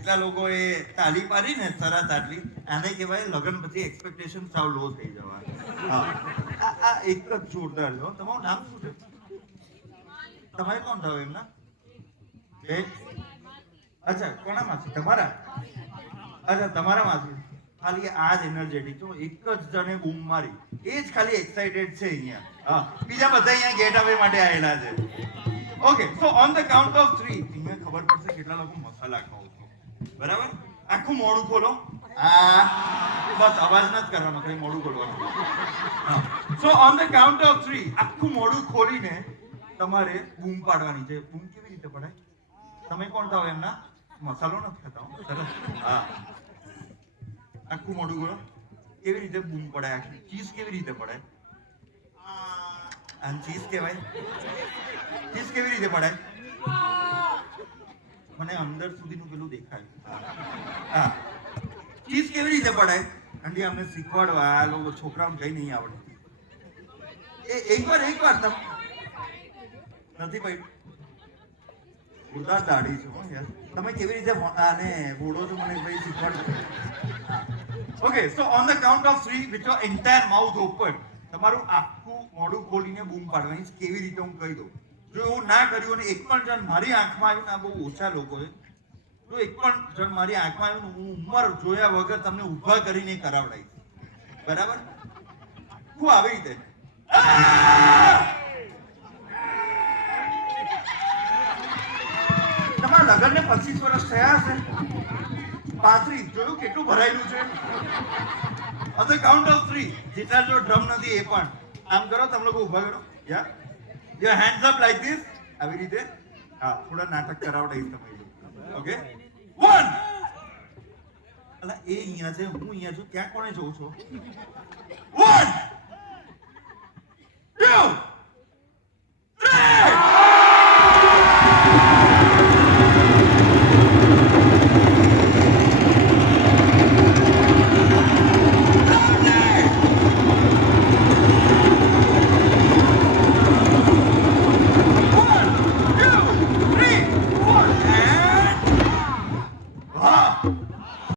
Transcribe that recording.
જેટલા લોકો એ તાલી પાડી ને તરત આટલી આને કહેવાય લગ્ન પછી એક્સપેક્ટેશન સાવ લો થઈ જવા. આ એક જ જોરદાર છે. તમારું નામ શું છે? તમારે કોણ થાવ એમના? અચ્છા, કોના માસી? તમારા? અચ્છા, તમારા માસી. ખાલી આ જ એનર્જેટિક છો. એક જ જણે બૂમ મારી, એ જ ખાલી એક્સાઇટેડ છે અહીંયા. હા, બીજા બધા અહીંયા ગેટ અવે માટે આવેલા છે. Okay, so on the count of 3 તમને ખબર પડશે કેટલા લોકો મસાલા ખાઓ છો. બરાબર? આખું મોઢું ખોલો. બસ અવાજ નથી કરવાનો, ખાલી મોઢું ખોલવાનું. હા, સો ઓન ધ કાઉન્ટ ઓફ 3 આખું મોઢું ખોલીને તમારે બૂમ પાડવાની છે. બૂમ કેવી રીતે પડાય? તમે કોણ થાવ એમના? મસાલો નથી ખાતા. સરસ. હા, આખું મોઢું ખોલો. કેવી રીતે બૂમ પડાય? આખી ચીઝ કેવી રીતે પડાય? આ ચીઝ કહેવાય. ચીઝ કેવી રીતે પડાય? મને અંદર સુધીનું પેલું દેખાય. હા, ચીઝ કેવી રીતે પડાય? આંટી અમને શીખવાડવા. આ લોકો છોકરાઓને કઈ નહીં આવડે. એકવાર તમે નથી ભાઈ ઉદાસ દાઢી છો યાર. તમે કેવી રીતે આને બોડો છો મને ભાઈ શીખવાડો. Okay, so on the count of 3 with your entire mouth open તમારું આખું મોઢું ખોલીને બૂમ પાડવાની. કેવી રીતે હું કહી દઉં. જો એવું ના કર્યું અને એક પણ જણ મારી આંખમાં આવ્યું ને, આ બહુ ઓછા લોકો છે, જો એક પણ જણ મારી આંખમાં આવ્યું ને, હું ઉંમર જોયા વગર તમને ઊભા કરીને કરાવડાવીશ. બરાબર? હું આવી રીતે તમારા લગ્નને 25 વર્ષ થયા હશે. 35 જોયું કેટલું ભરાયેલું છે. ઓન ધ કાઉન્ટ ઓફ 3 જેટલા જો ડ્રમ નથી એ પણ આમ કરો. તમે લોકો ઊભા કરો. યા your hands up like this. આવી રીતે. હા, થોડા નાટક કરાવડાવીશ તમે. ઓકે, 1. અલા એ અહીંયા છે, હું અહીંયા છું. ક્યાં કોણે જોઉં છો? 1